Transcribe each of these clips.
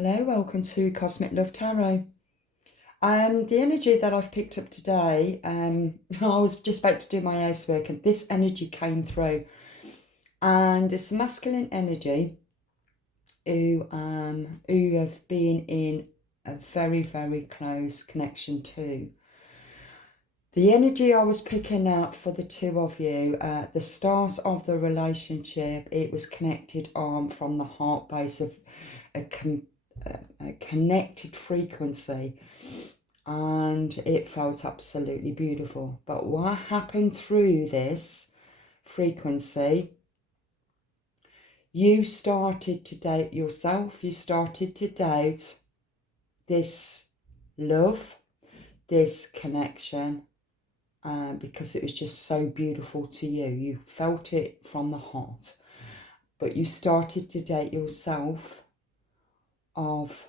Hello, welcome to Cosmic Love Tarot. The energy that I've picked up today, I was just about to do my housework and this energy came through. And it's masculine energy who have been in a very, very close connection to. The energy I was picking up for the two of you, at the start of the relationship, it was connected from the heart base of a connected frequency, and it felt absolutely beautiful. But what happened through this frequency, you started to doubt yourself, you started to doubt this love, this connection, because it was just so beautiful to you. You felt it from the heart, but you started to doubt yourself of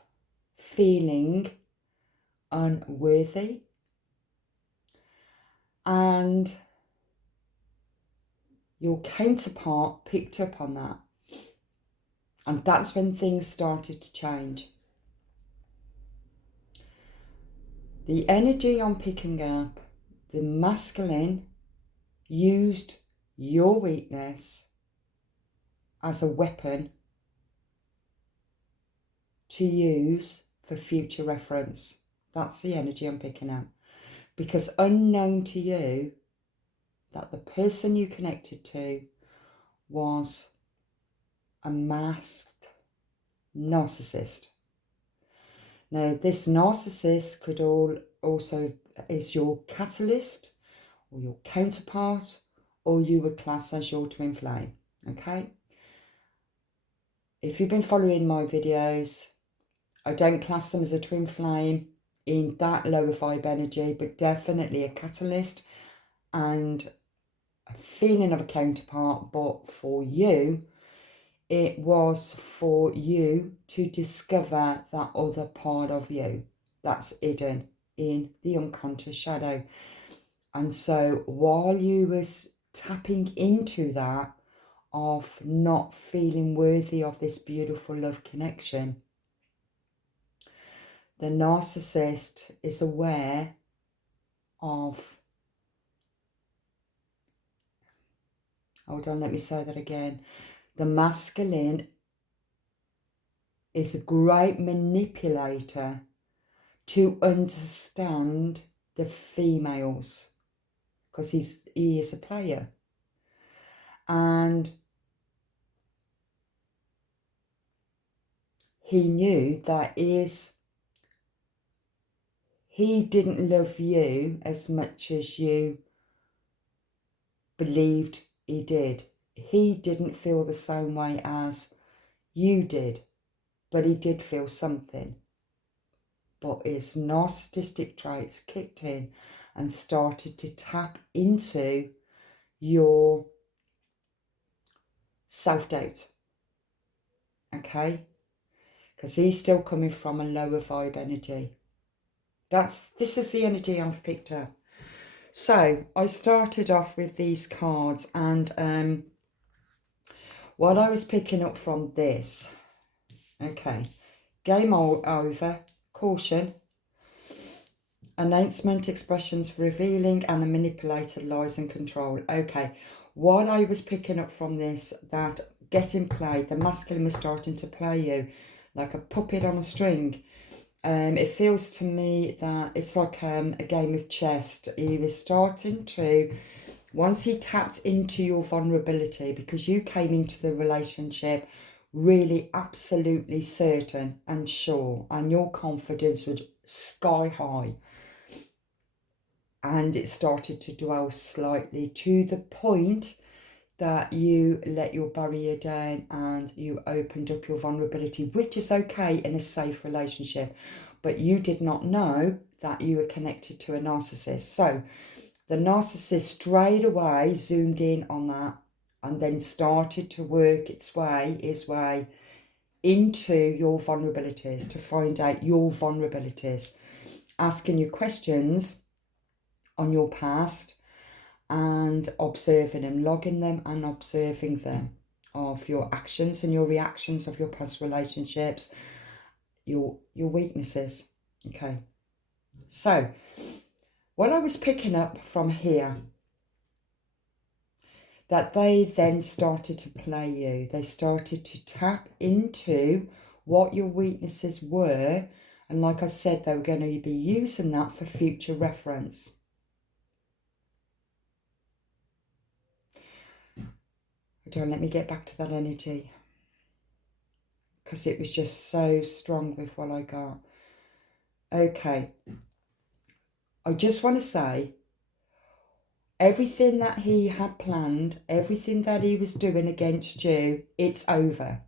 feeling unworthy. And your counterpart picked up on that. And that's when things started to change. The energy I'm picking up, the masculine used your weakness as a weapon to use for future reference. That's the energy I'm picking up. Because unknown to you, that the person you connected to was a masked narcissist. Now, this narcissist could also is your catalyst or your counterpart, or you would class as your twin flame, okay? If you've been following my videos, I don't class them as a twin flame in that lower vibe energy, but definitely a catalyst and a feeling of a counterpart. But for you, it was for you to discover that other part of you that's hidden in the unconscious shadow. And so while you was tapping into that of not feeling worthy of this beautiful love connection, the narcissist is aware of, hold on, let me say that again. The masculine is a great manipulator to understand the females, because he is a player. And he knew that he didn't love you as much as you believed he did. He didn't feel the same way as you did, but he did feel something. But his narcissistic traits kicked in and started to tap into your self-doubt, okay? Because he's still coming from a lower vibe energy. This is the energy I've picked up. So I started off with these cards, and what I was picking up from this, okay, game over, caution, announcement, expressions revealing, and a manipulated lies and control. Okay, what I was picking up from this, that getting played, the masculine was starting to play you like a puppet on a string. It feels to me that it's like a game of chess. He was starting to, once he tapped into your vulnerability, because you came into the relationship really absolutely certain and sure, and your confidence was sky high, and it started to dwell slightly to the point that you let your barrier down and you opened up your vulnerability, which is okay in a safe relationship. But you did not know that you were connected to a narcissist. So the narcissist straight away zoomed in on that and then started to work his way into your vulnerabilities, to find out your vulnerabilities, asking you questions on your past, and observing them, logging them and observing them, of your actions and your reactions of your past relationships, your weaknesses. Okay. So what I was picking up from here, that they then started to play you. They started to tap into what your weaknesses were. And like I said, they were going to be using that for future reference. Let me get back to that energy, because it was just so strong with what I got. Okay. I just want to say, everything that he had planned, everything that he was doing against you, it's over.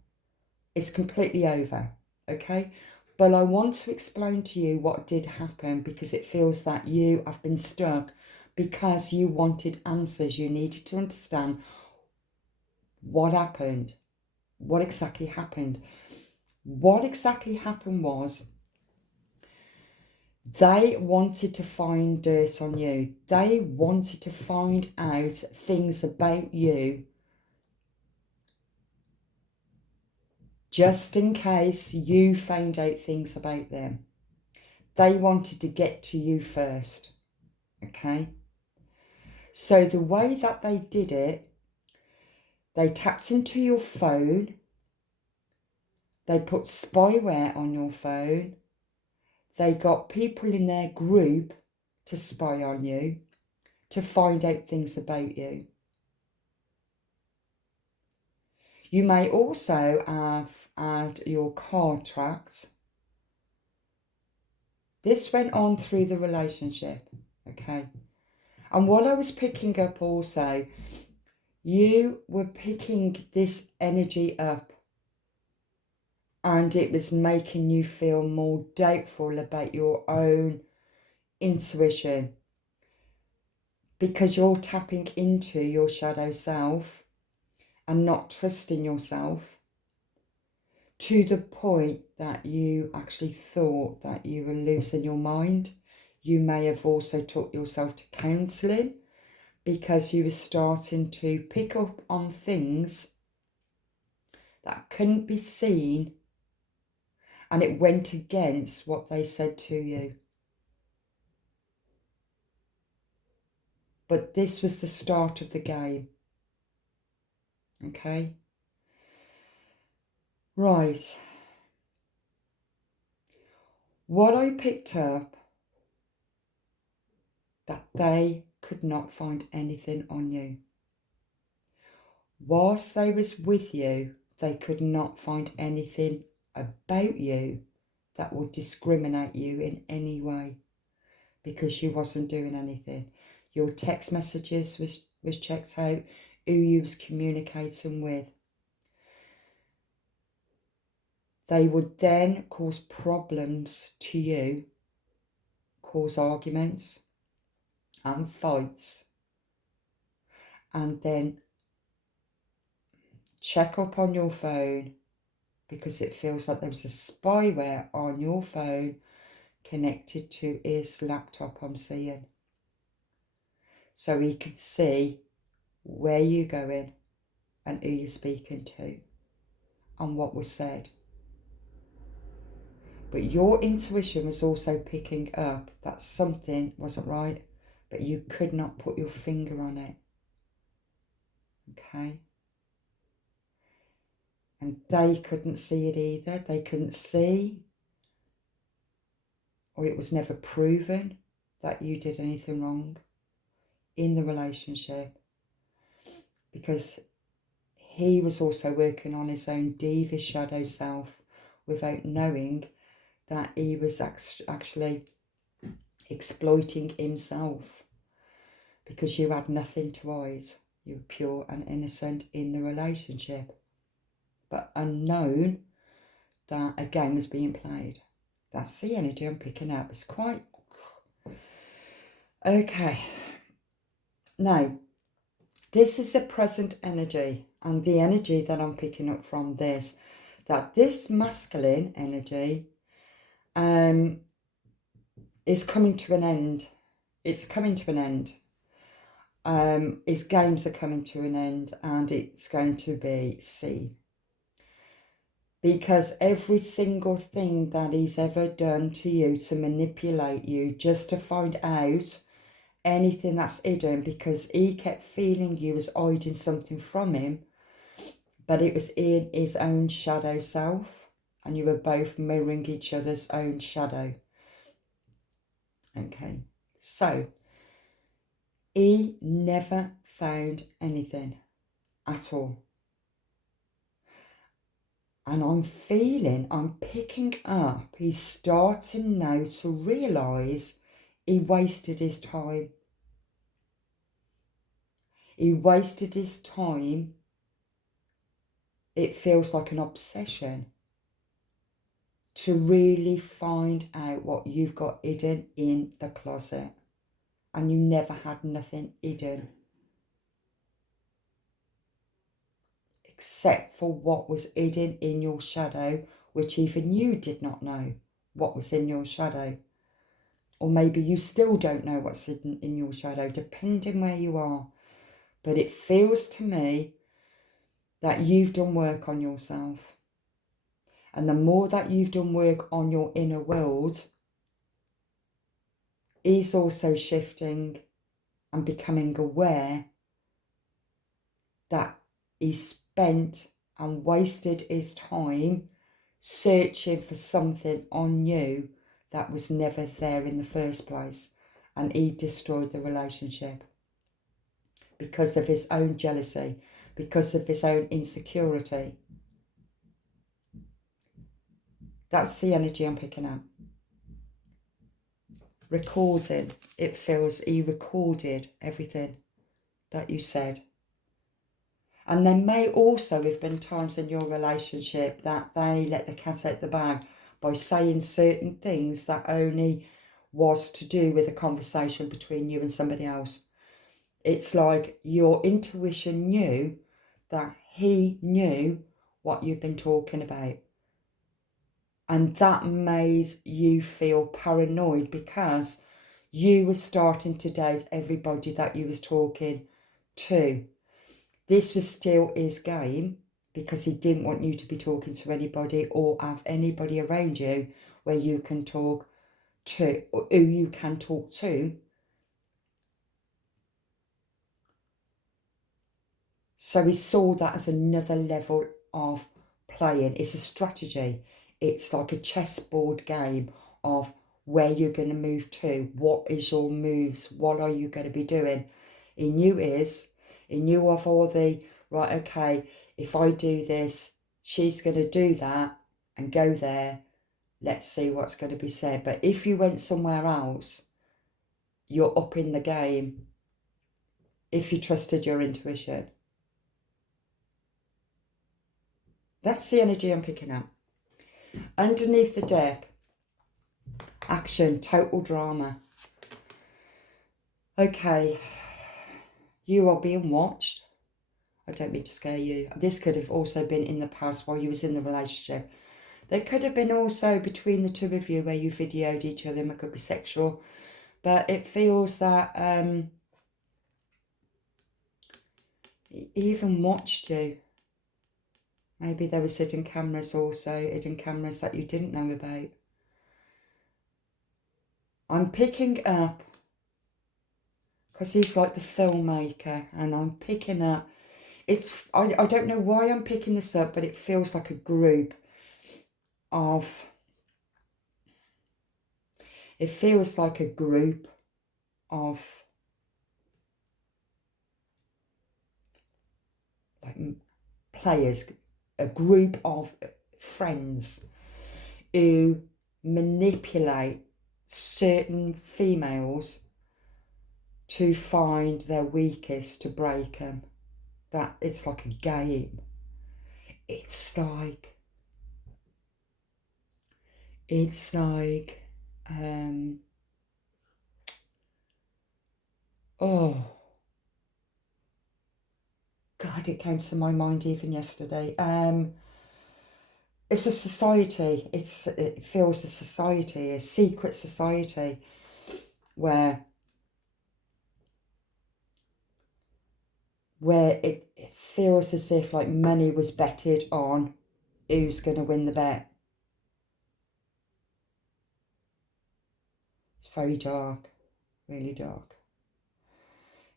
It's completely over. Okay? But I want to explain to you what did happen, because it feels that you have been stuck because you wanted answers. You needed to understand what happened. What exactly happened? What exactly happened was, they wanted to find dirt on you. They wanted to find out things about you, just in case you found out things about them. They wanted to get to you first. Okay? So the way that they did it, they tapped into your phone. They put spyware on your phone. They got people in their group to spy on you, to find out things about you. You may also have had your card tracked. This went on through the relationship, okay? And what I was picking up also, you were picking this energy up, and it was making you feel more doubtful about your own intuition, because you're tapping into your shadow self and not trusting yourself, to the point that you actually thought that you were losing your mind. You may have also took yourself to counselling, because you were starting to pick up on things that couldn't be seen, and it went against what they said to you. But this was the start of the game. Okay? Right. What I picked up, that they could not find anything on you. Whilst they was with you, they could not find anything about you that would discriminate you in any way, because you wasn't doing anything. Your text messages was checked out, who you was communicating with. They would then cause problems to you, cause arguments and fights, and then check up on your phone, because it feels like there was a spyware on your phone connected to his laptop, I'm seeing. So he could see where you're going and who you're speaking to and what was said. But your intuition was also picking up that something wasn't right, but you could not put your finger on it. Okay? And they couldn't see it either. They couldn't see, or it was never proven that you did anything wrong in the relationship, because he was also working on his own devious shadow self without knowing that he was actually exploiting himself, because you had nothing to hide. You were pure and innocent in the relationship, but unknown that a game was being played. That's the energy I'm picking up. It's quite... Okay. Now, this is the present energy, and the energy that I'm picking up from this, that this masculine energy is coming to an end. It's coming to an end. His games are coming to an end, and it's going to be seen. Because every single thing that he's ever done to you to manipulate you, just to find out anything that's hidden, because he kept feeling you was hiding something from him, but it was in his own shadow self, and you were both mirroring each other's own shadow. Okay, so he never found anything at all. And I'm picking up, he's starting now to realise he wasted his time. He wasted his time. It feels like an obsession to really find out what you've got hidden in the closet. And you never had nothing hidden, except for what was hidden in your shadow, which even you did not know what was in your shadow. Or maybe you still don't know what's hidden in your shadow, depending where you are. But it feels to me that you've done work on yourself. And the more that you've done work on your inner world, is also shifting and becoming aware that he spent and wasted his time searching for something on you that was never there in the first place. And he destroyed the relationship because of his own jealousy, because of his own insecurity. That's the energy I'm picking up. Recording. It feels he recorded everything that you said. And there may also have been times in your relationship that they let the cat out the bag by saying certain things that only was to do with a conversation between you and somebody else. It's like your intuition knew that he knew what you've been talking about. And that made you feel paranoid because you were starting to doubt everybody that you was talking to. This was still his game because he didn't want you to be talking to anybody or have anybody around you where you can talk to, or who you can talk to. So he saw that as another level of playing. It's a strategy. It's like a chessboard game of where you're going to move to. What is your moves? What are you going to be doing? He knew of all the, right, okay, if I do this, she's going to do that and go there. Let's see what's going to be said. But if you went somewhere else, you're up in the game if you trusted your intuition. That's the energy I'm picking up. Underneath the deck, action, total drama. Okay, you are being watched. I don't mean to scare you. This could have also been in the past while you was in the relationship. There could have been also between the two of you where you videoed each other. It could be sexual. But it feels that he even watched you. Maybe there was hidden cameras also, hidden cameras that you didn't know about. I'm picking up, because he's like the filmmaker, and I'm picking up, I don't know why I'm picking this up, but it feels like a group of, like players, a group of friends who manipulate certain females to find their weakest to break them. That it's like a game. It's like oh God, it came to my mind even yesterday. It's a society. It feels a society, a secret society, where it feels as if like money was betted on Who's going to win the bet? It's very dark, really dark.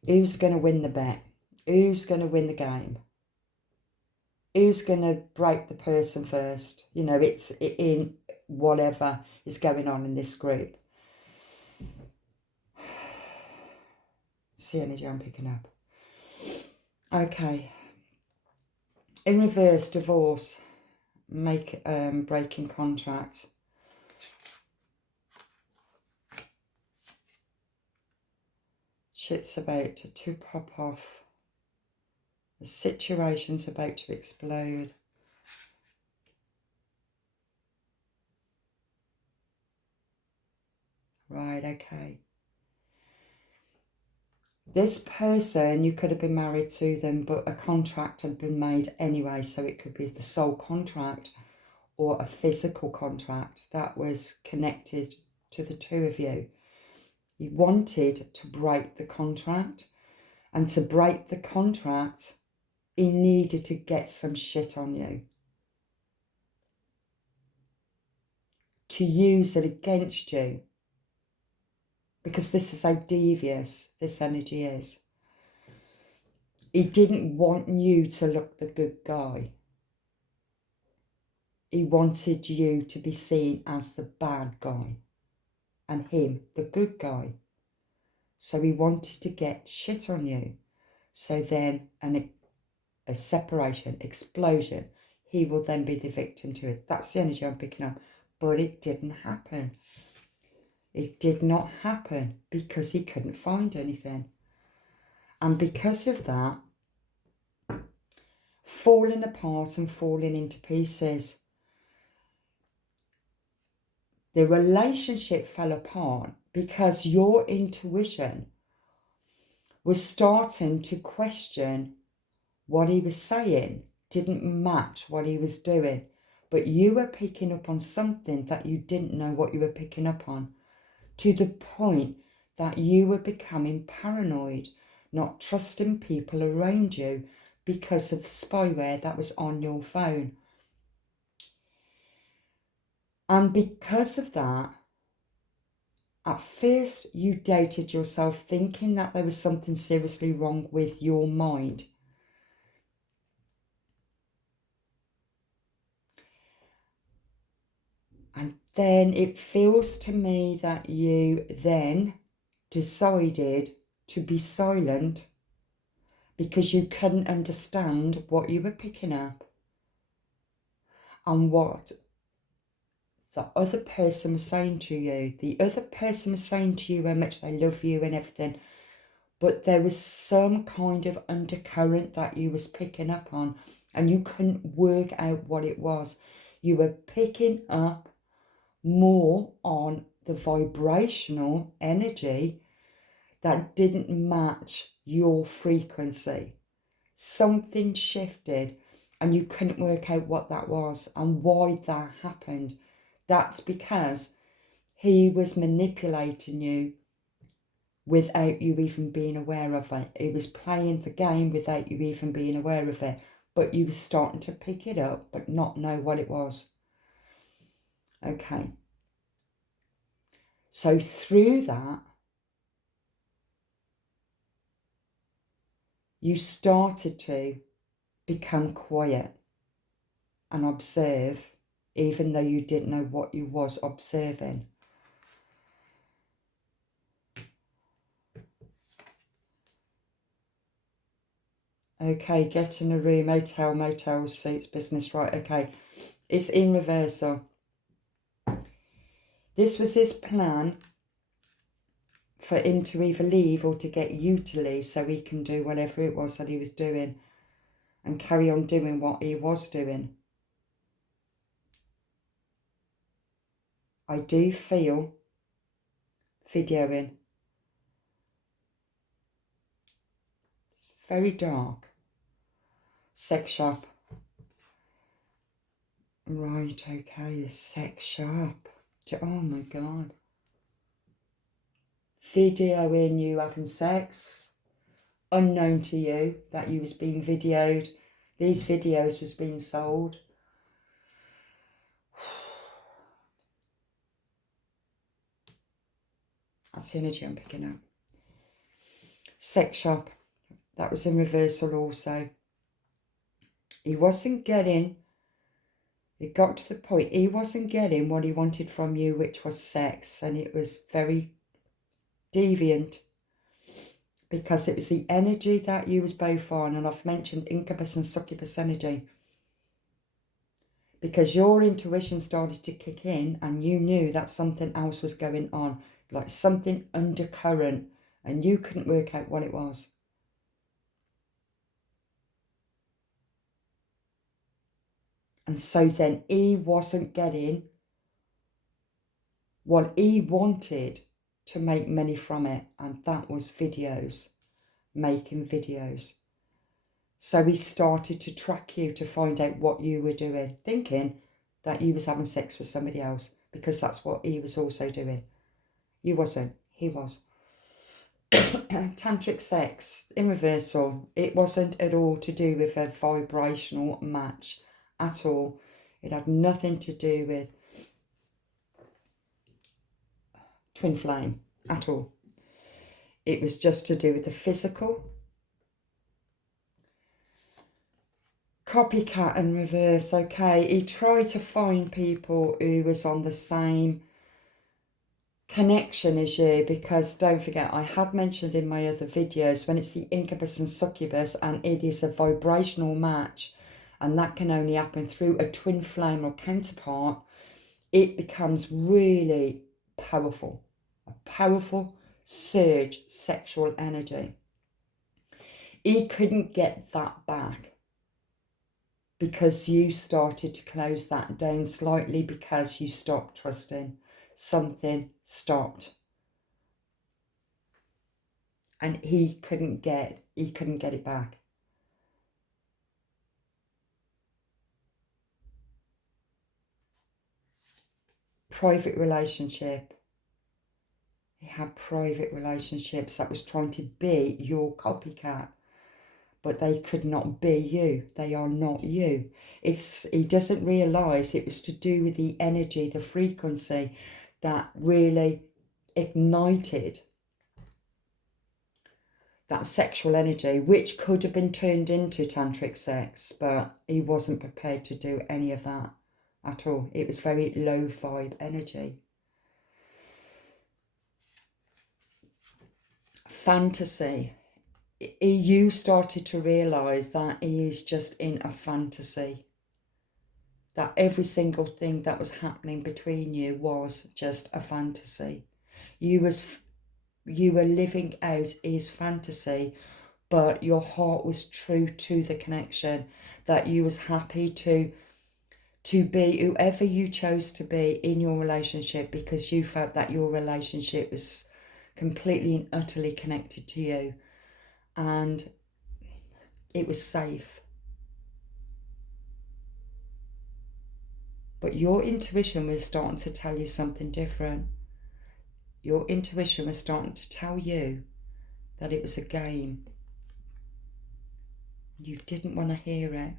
Who's going to win the bet? Who's going to win the game? Who's going to break the person first? You know, it's in whatever is going on in this group. It's the energy I'm picking up. Okay. In reverse, divorce. Breaking contract. Shit's about to pop off. The situation's about to explode. Right, okay. This person, you could have been married to them, but a contract had been made anyway, so it could be the soul contract or a physical contract that was connected to the two of you. You wanted to break the contract, and to break the contract, he needed to get some shit on you. To use it against you. Because this is how devious this energy is. He didn't want you to look the good guy. He wanted you to be seen as the bad guy and him the good guy. So he wanted to get shit on you. So then a separation, explosion, he will then be the victim to it. That's the energy I'm picking up. But it didn't happen. It did not happen because he couldn't find anything. And because of that, falling apart and falling into pieces. The relationship fell apart because your intuition was starting to question what he was saying, didn't match what he was doing. But you were picking up on something that you didn't know what you were picking up on, to the point that you were becoming paranoid, not trusting people around you because of spyware that was on your phone. And because of that, at first you doubted yourself, thinking that there was something seriously wrong with your mind. And then it feels to me that you then decided to be silent because you couldn't understand what you were picking up and what the other person was saying to you. The other person was saying to you how much they love you and everything, but there was some kind of undercurrent that you was picking up on and you couldn't work out what it was. You were picking up more on the vibrational energy that didn't match your frequency. Something shifted and you couldn't work out what that was and why that happened. That's because he was manipulating you without you even being aware of it. He was playing the game without you even being aware of it. But you were starting to pick it up but not know what it was. Okay. So through that, you started to become quiet and observe, even though you didn't know what you was observing. Okay, get in a room, hotel, motel, suits, business, right, okay. It's in reversal. This was his plan for him to either leave or to get you to leave so he can do whatever it was that he was doing and carry on doing what he was doing. I do feel videoing. It's very dark. Sex shop. Right, okay, a sex shop. Oh my God. Videoing you having sex, unknown to you that you was being videoed. These videos was being sold. That's the energy I'm picking up. Sex shop. That was in reversal also. He wasn't getting... It got to the point he wasn't getting what he wanted from you, which was sex. And it was very deviant, because it was the energy that you was both on. And I've mentioned incubus and succubus energy. Because your intuition started to kick in and you knew that something else was going on. Like something undercurrent. And you couldn't work out what it was. And so then he wasn't getting what he wanted to make money from it. And that was videos. Making videos. So he started to track you to find out what you were doing. Thinking that you was having sex with somebody else. Because that's what he was also doing. You wasn't. He was. Tantric sex in reversal. It wasn't at all to do with a vibrational match at all. It had nothing to do with twin flame at all. It was just to do with the physical. Copycat and reverse. Okay, he tried to find people who was on the same connection as you, because don't forget, I had mentioned in my other videos, when it's the incubus and succubus and it is a vibrational match, and that can only happen through a twin flame or counterpart, it becomes really powerful. A powerful surge sexual energy. He couldn't get that back because you started to close that down slightly, because you stopped trusting. Something stopped. And he couldn't get it back. Private relationship. He had private relationships that was trying to be your copycat, but they could not be you. They are not you. He doesn't realise it was to do with the energy, the frequency that really ignited that sexual energy, which could have been turned into tantric sex, but he wasn't prepared to do any of that at all. It was very low vibe energy. Fantasy. You started to realise that he is just in a fantasy. That every single thing that was happening between you was just a fantasy. You were living out his fantasy, but your heart was true to the connection, that you was happy to be whoever you chose to be in your relationship, because you felt that your relationship was completely and utterly connected to you and it was safe. But your intuition was starting to tell you something different. Your intuition was starting to tell you that it was a game. You didn't want to hear it.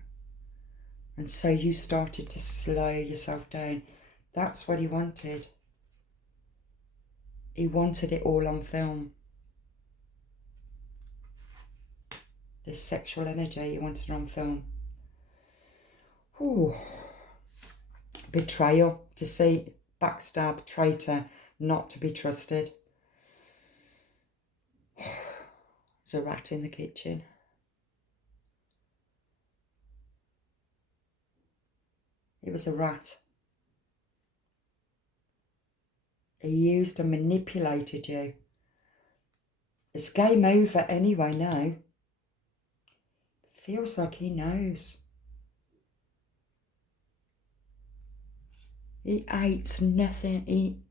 And so you started to slow yourself down. That's what he wanted. He wanted it all on film. This sexual energy, he wanted it on film. Ooh. Betrayal, deceit, backstab, traitor, not to be trusted. There's a rat in the kitchen. It was a rat. He used and manipulated you. It's game over anyway now. Feels like he knows. He hates nothing.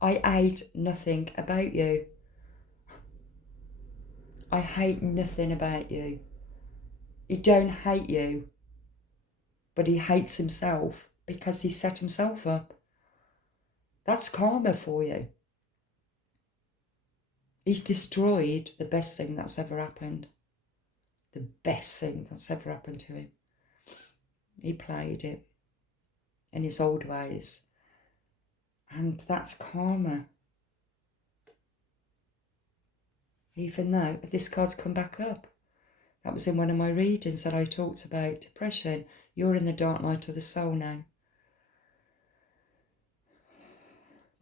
I hate nothing about you. I hate nothing about you. He don't hate you, but he hates himself because he set himself up. That's karma for you. He's destroyed the best thing that's ever happened. The best thing that's ever happened to him. He played it in his old ways. And that's karma. even though this card's come back up. That was in one of my readings that I talked about depression. You're in the dark night of the soul now.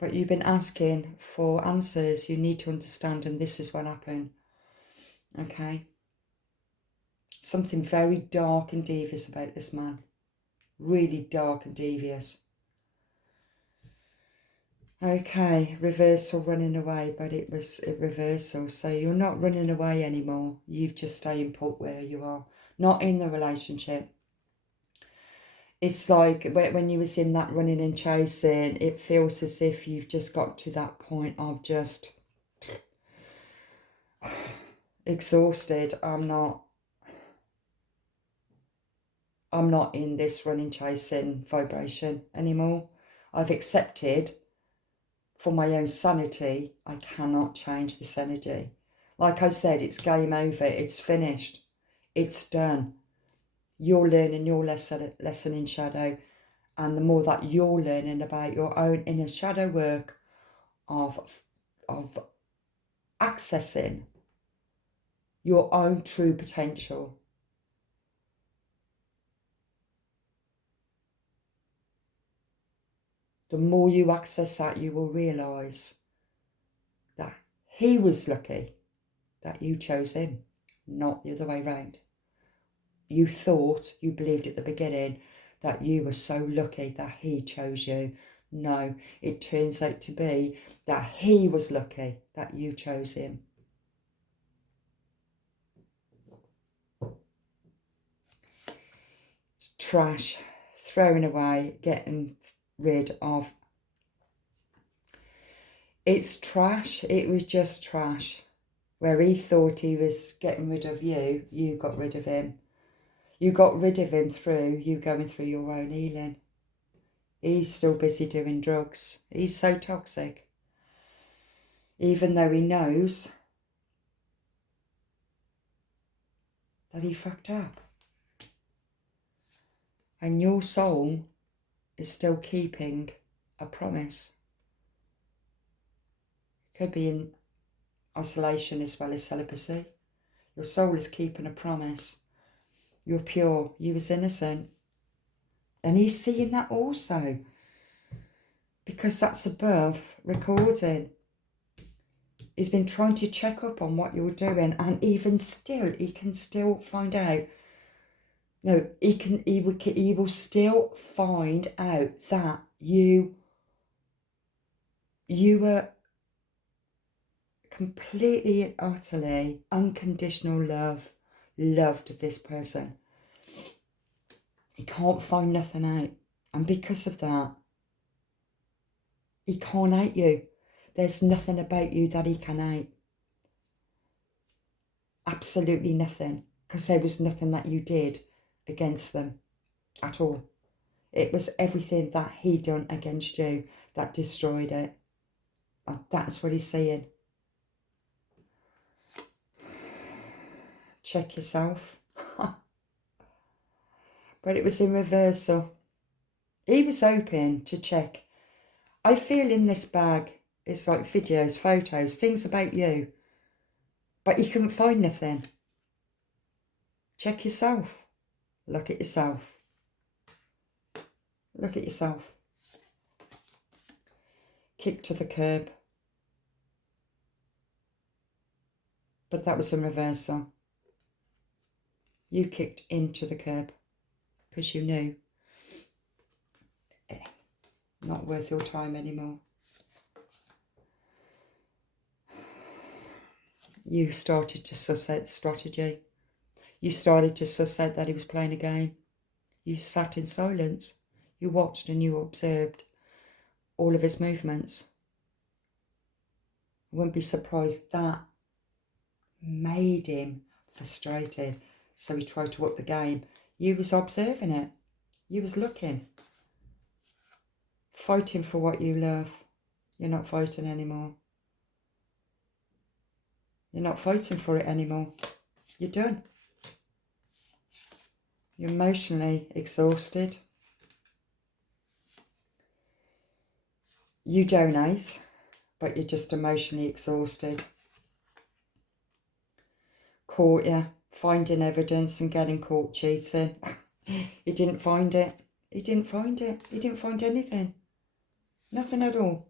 But you've been asking for answers. You need to understand, and this is what happened. Okay? Something very dark and devious about this man. Really dark and devious. Okay, reversal, running away, but it was a reversal. So you're not running away anymore. You've just staying put where you are. Not in the relationship. It's like when you was in that running and chasing, it feels as if you've just got to that point of just exhausted. I'm not in this running chasing vibration anymore. I've accepted, for my own sanity, I cannot change this energy. Like I said, it's game over. It's finished. It's done. You're learning your lesson in shadow. And the more that you're learning about your own inner shadow work of accessing your own true potential, the more you access that, you will realise that he was lucky that you chose him, not the other way round. You thought, you believed at the beginning that you were so lucky that he chose you. No, it turns out to be that he was lucky that you chose him. It's trash, throwing away, getting rid of. It's trash. It was just trash. Where he thought he was getting rid of you, you got rid of him. You got rid of him through you going through your own healing. He's still busy doing drugs. He's so toxic. Even though he knows that he fucked up. And your soul is still keeping a promise. Could be in isolation as well as celibacy. Your soul is keeping a promise. You're pure. You was innocent. And he's seeing that also. Because that's above recording. He's been trying to check up on what you're doing, and even still, he can still find out. No, he will still find out that you were completely and utterly unconditional loved this person. He can't find nothing out, and because of that, he can't hate you. There's nothing about you that he can hate. Absolutely nothing, because there was nothing that you did against them at all. It was everything that he done against you that destroyed it. And that's what he's saying. Check yourself. But it was in reversal. He was hoping to check. I feel in this bag, it's like videos, photos, things about you. But he couldn't find nothing. Check yourself. Look at yourself. Look at yourself. Kick to the curb. But that was in reversal. You kicked into the curb because you knew not worth your time anymore. You started to suss out the strategy. You started to suss out that he was playing a game. You sat in silence. You watched and you observed all of his movements. I wouldn't be surprised that made him frustrated. So he tried to up the game. You was observing it. You was looking. Fighting for what you love. You're not fighting anymore. You're not fighting for it anymore. You're done. You're emotionally exhausted. You donate, but you're just emotionally exhausted. caught you finding evidence and getting caught cheating. He didn't find it. He didn't find it. He didn't find anything. Nothing at all.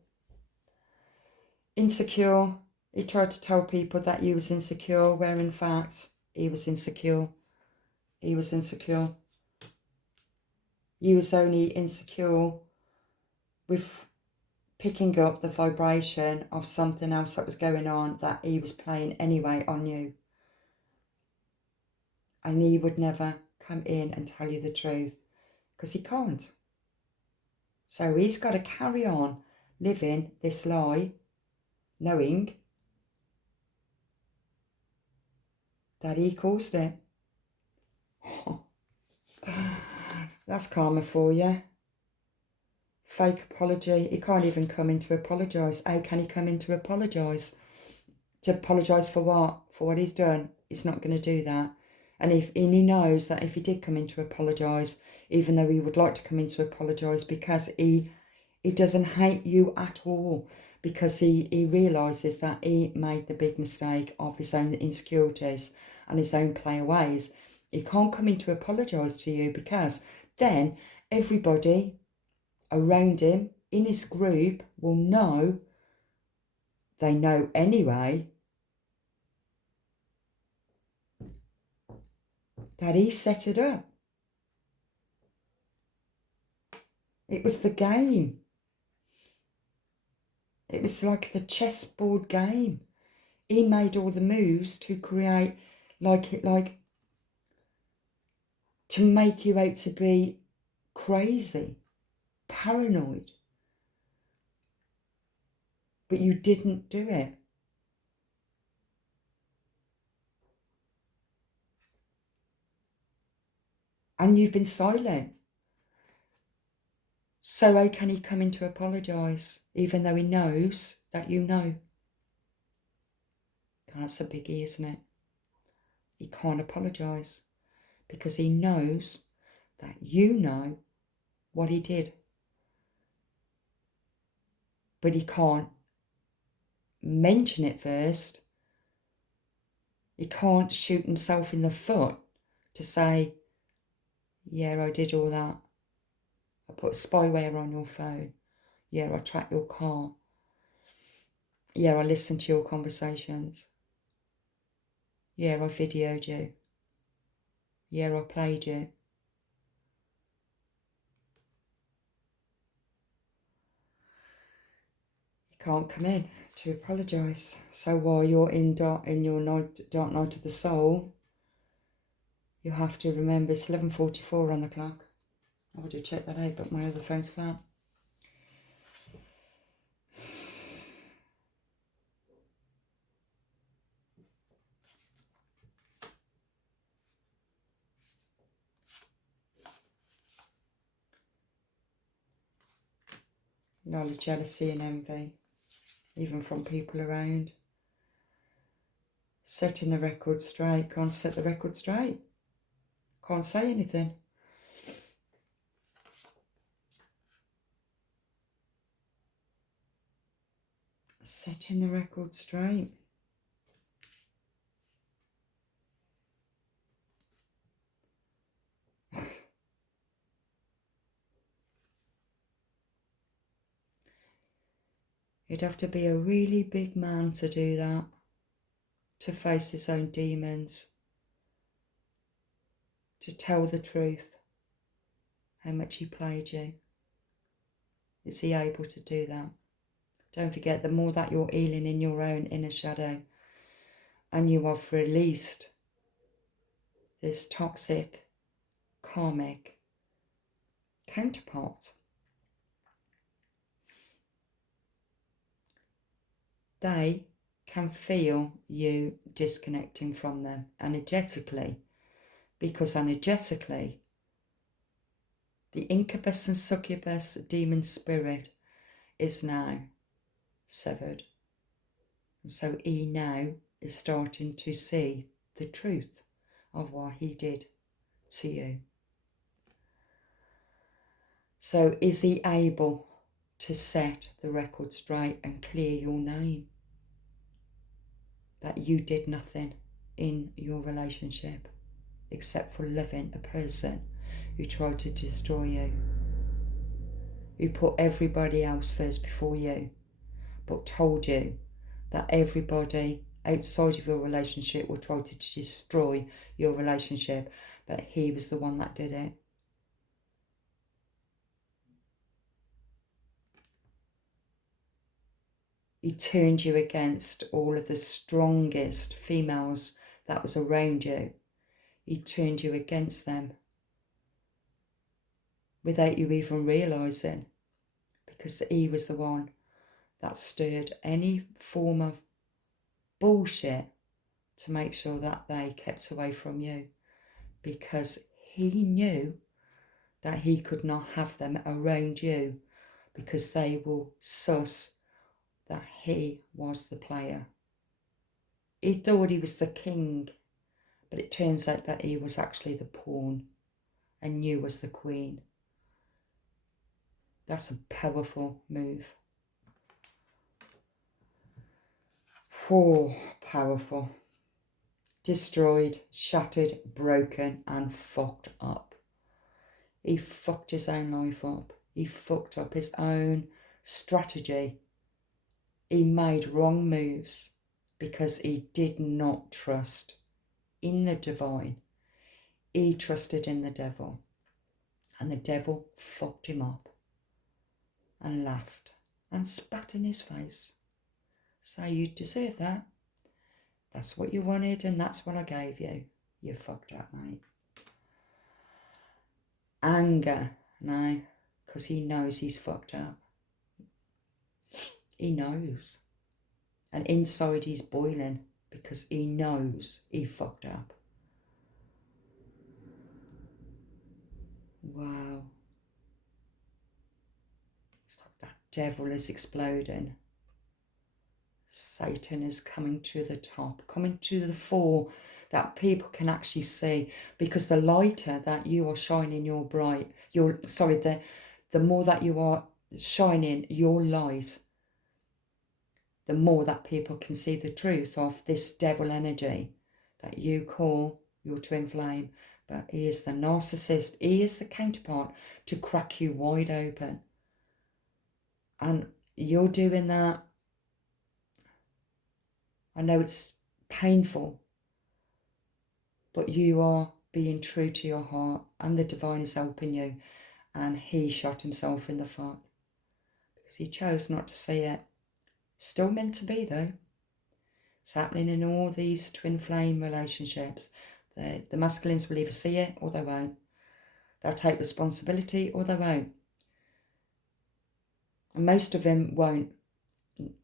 Insecure. He tried to tell people that he was insecure, where in fact he was insecure. He was insecure. He was only insecure with picking up the vibration of something else that was going on that he was playing anyway on you. And he would never come in and tell you the truth because he can't. So he's got to carry on living this lie, knowing that he caused it. That's karma for you. Fake apology. He can't even come in to apologise. How can he come in to apologise? To apologise for what? For what he's done. He's not going to do that. And he knows that if he did come in to apologise, even though he would like to come in to apologise, because he doesn't hate you at all, because he realises that he made the big mistake of his own insecurities and his own playaways. He can't come in to apologise to you, because then everybody around him in his group will know, they know anyway, that he set it up. It was the game. It was like the chessboard game. He made all the moves to create, like to make you out to be crazy, paranoid. But you didn't do it. And you've been silent. So how can he come in to apologise, even though he knows that you know? That's a biggie, isn't it? He can't apologise because he knows that you know what he did. But he can't mention it first. He can't shoot himself in the foot to say, yeah, I did all that. I put spyware on your phone. Yeah, I tracked your car. Yeah, I listened to your conversations. Yeah, I videoed you. Yeah, I played you. You can't come in to apologise. So while you're in dark night of the soul, you have to remember it's 11:44 on the clock. I would have checked that out, but my other phone's flat. A lot of jealousy and envy, even from people around. Setting the record straight. Can't set the record straight. Can't say anything. Setting the record straight. You'd have to be a really big man to do that, to face his own demons, to tell the truth, how much he played you. Is he able to do that? Don't forget, the more that you're healing in your own inner shadow and you have released this toxic, karmic counterpart, they can feel you disconnecting from them energetically, because energetically the incubus and succubus demon spirit is now severed. And so he now is starting to see the truth of what he did to you. So is he able to set the record straight and clear your name? That you did nothing. in your relationship, except for loving a person who tried to destroy you, who put everybody else first before you, but told you that everybody outside of your relationship will try to destroy your relationship, but he was the one that did it. He turned you against all of the strongest females that was around you. He turned you against them without you even realising, because he was the one that stirred any form of bullshit to make sure that they kept away from you, because he knew that he could not have them around you because they will sus that he was the player. He thought he was the king, but it turns out that he was actually the pawn and you was the queen. That's a powerful move. Oh, powerful. Destroyed, shattered, broken, and fucked up. He fucked his own life up. He fucked up his own strategy. He made wrong moves because he did not trust in the divine. He trusted in the devil. And the devil fucked him up and laughed and spat in his face. So you deserve that. That's what you wanted and that's what I gave you. You fucked up, mate. Anger now, because he knows he's fucked up. He knows. And inside he's boiling because he knows he fucked up. Wow. It's like that devil is exploding. Satan is coming to the top, coming to the fore, that people can actually see, because the lighter that you are shining the more that you are shining your light, the more that people can see the truth of this devil energy that you call your twin flame. But he is the narcissist. He is the counterpart to crack you wide open. And you're doing that. I know it's painful, but you are being true to your heart and the divine is helping you. And he shot himself in the foot because he chose not to see it. Still meant to be though. It's happening in all these twin flame relationships. The masculines will either see it or they won't. They'll take responsibility or they won't. And most of them won't.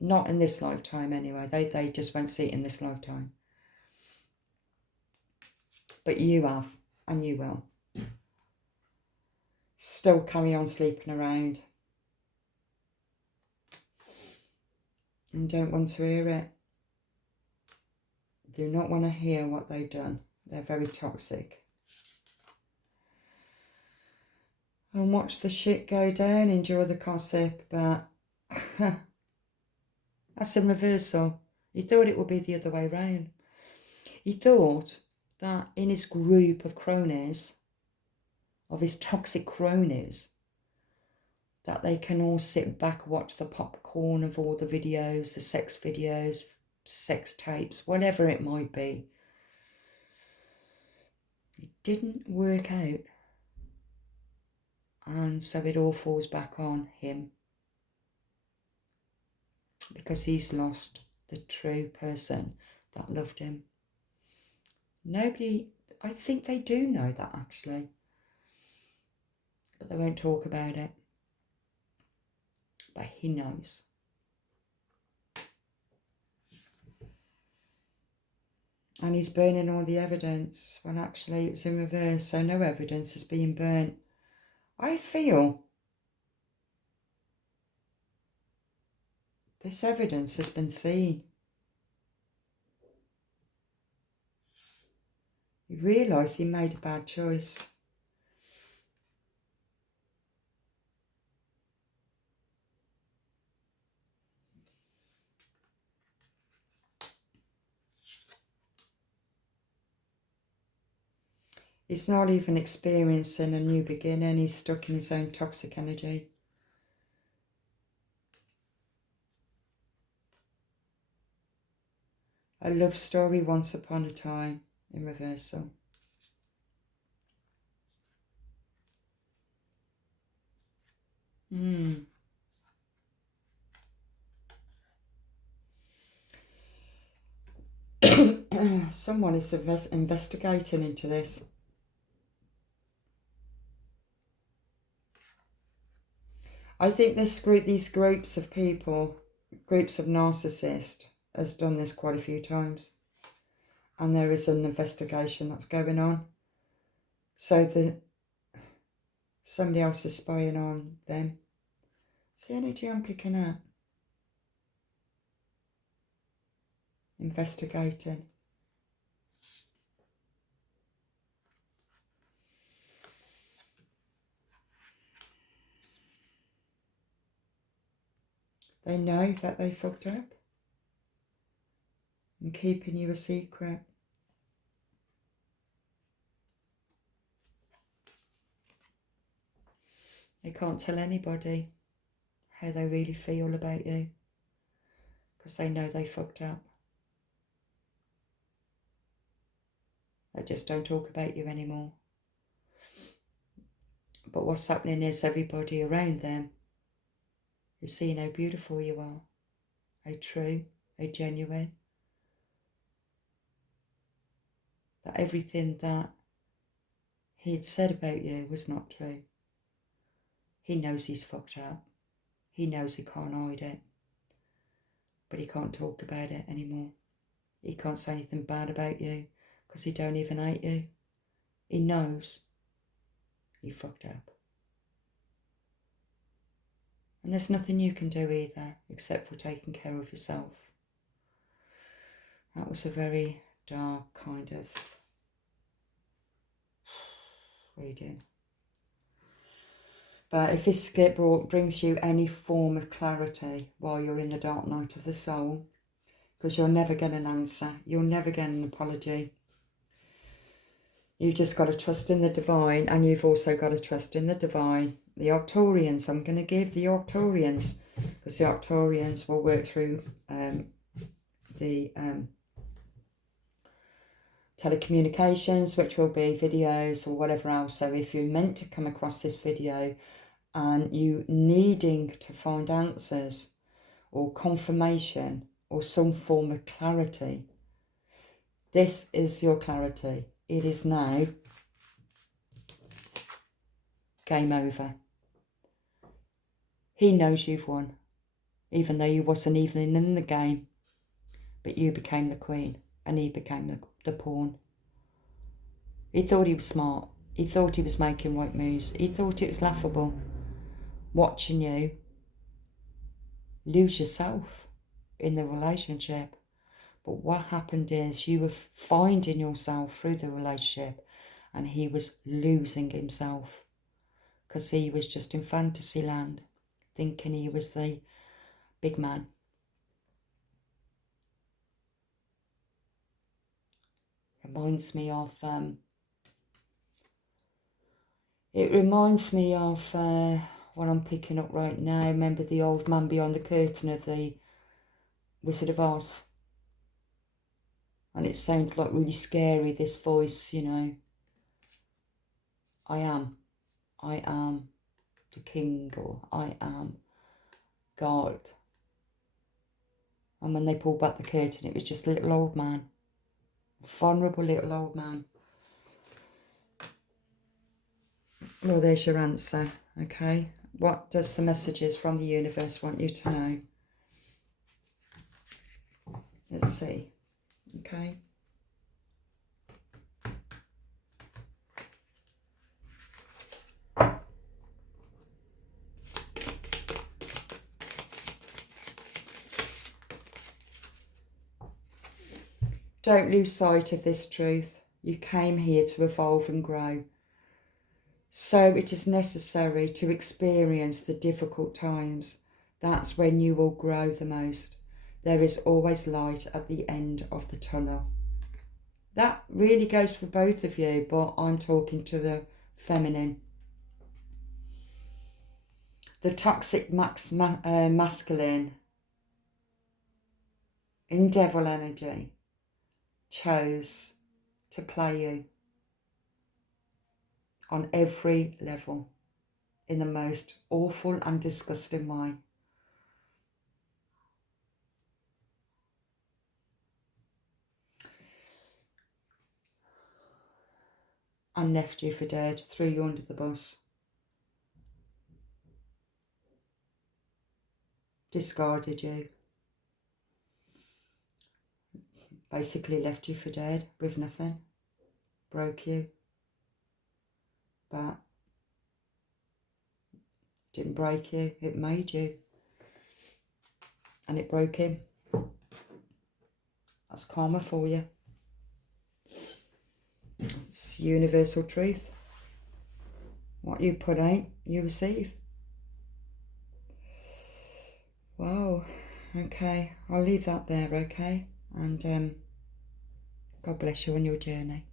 Not in this lifetime anyway. They just won't see it in this lifetime. But you have, and you will. Still carry on sleeping around. And don't want to hear it. Do not want to hear what they've done. They're very toxic. And watch the shit go down, enjoy the gossip, but that's in reversal. He thought it would be the other way round. He thought that in his group of cronies, of his toxic cronies, that they can all sit back, watch the popcorn of all the videos, the sex videos, sex tapes, whatever it might be. It didn't work out. And so it all falls back on him. Because he's lost the true person that loved him. Nobody, I think they do know that actually. But they won't talk about it. But he knows. And he's burning all the evidence when actually it was in reverse, so no evidence is being burnt. I feel this evidence has been seen. He realised he made a bad choice. He's not even experiencing a new beginning. He's stuck in his own toxic energy. A love story once upon a time in reversal. Someone is investigating into this. I think these groups of people, groups of narcissists, has done this quite a few times. And there is an investigation that's going on. So that somebody else is spying on them. It's the energy I'm picking up. Investigating. They know that they fucked up and keeping you a secret. They can't tell anybody how they really feel about you because they know they fucked up. They just don't talk about you anymore. But what's happening is everybody around them is seeing how beautiful you are, how true, how genuine. That everything that he had said about you was not true. He knows he's fucked up. He knows he can't hide it. But he can't talk about it anymore. He can't say anything bad about you because he don't even hate you. He knows he fucked up. And there's nothing you can do either except for taking care of yourself. That was a very dark kind of reading. But if this skip brings you any form of clarity while you're in the dark night of the soul, because you'll never get an answer, you'll never get an apology. You've just got to trust in the divine, and you've also got to trust in the divine. The Arcturians, I'm going to give the Arcturians, because the Arcturians will work through the telecommunications, which will be videos or whatever else. So if you're meant to come across this video and you needing to find answers or confirmation or some form of clarity, this is your clarity. It is now game over. He knows you've won, even though you wasn't even in the game, but you became the queen and he became the pawn. He thought he was smart. He thought he was making right moves. He thought it was laughable watching you lose yourself in the relationship. But what happened is you were finding yourself through the relationship and he was losing himself because he was just in fantasy land thinking he was the big man. Reminds me of what I'm picking up right now. Remember the old man behind the curtain of the Wizard of Oz? And it sounds like really scary, this voice, you know. I am the king, or I am God. And when they pulled back the curtain, it was just a little old man. A vulnerable little old man. Well, there's your answer, okay? What does the messages from the universe want you to know? Let's see, okay? Don't lose sight of this truth. You came here to evolve and grow. So it is necessary to experience the difficult times. That's when you will grow the most. There is always light at the end of the tunnel. That really goes for both of you, but I'm talking to the feminine. The toxic masculine in devil energy chose to play you on every level in the most awful and disgusting way. And left you for dead, threw you under the bus, discarded you, basically left you for dead with nothing, broke you, but didn't break you, it made you, and it broke him. That's karma for you. It's universal truth. What you put out, you receive. Wow. Okay, I'll leave that there, okay? And God bless you on your journey.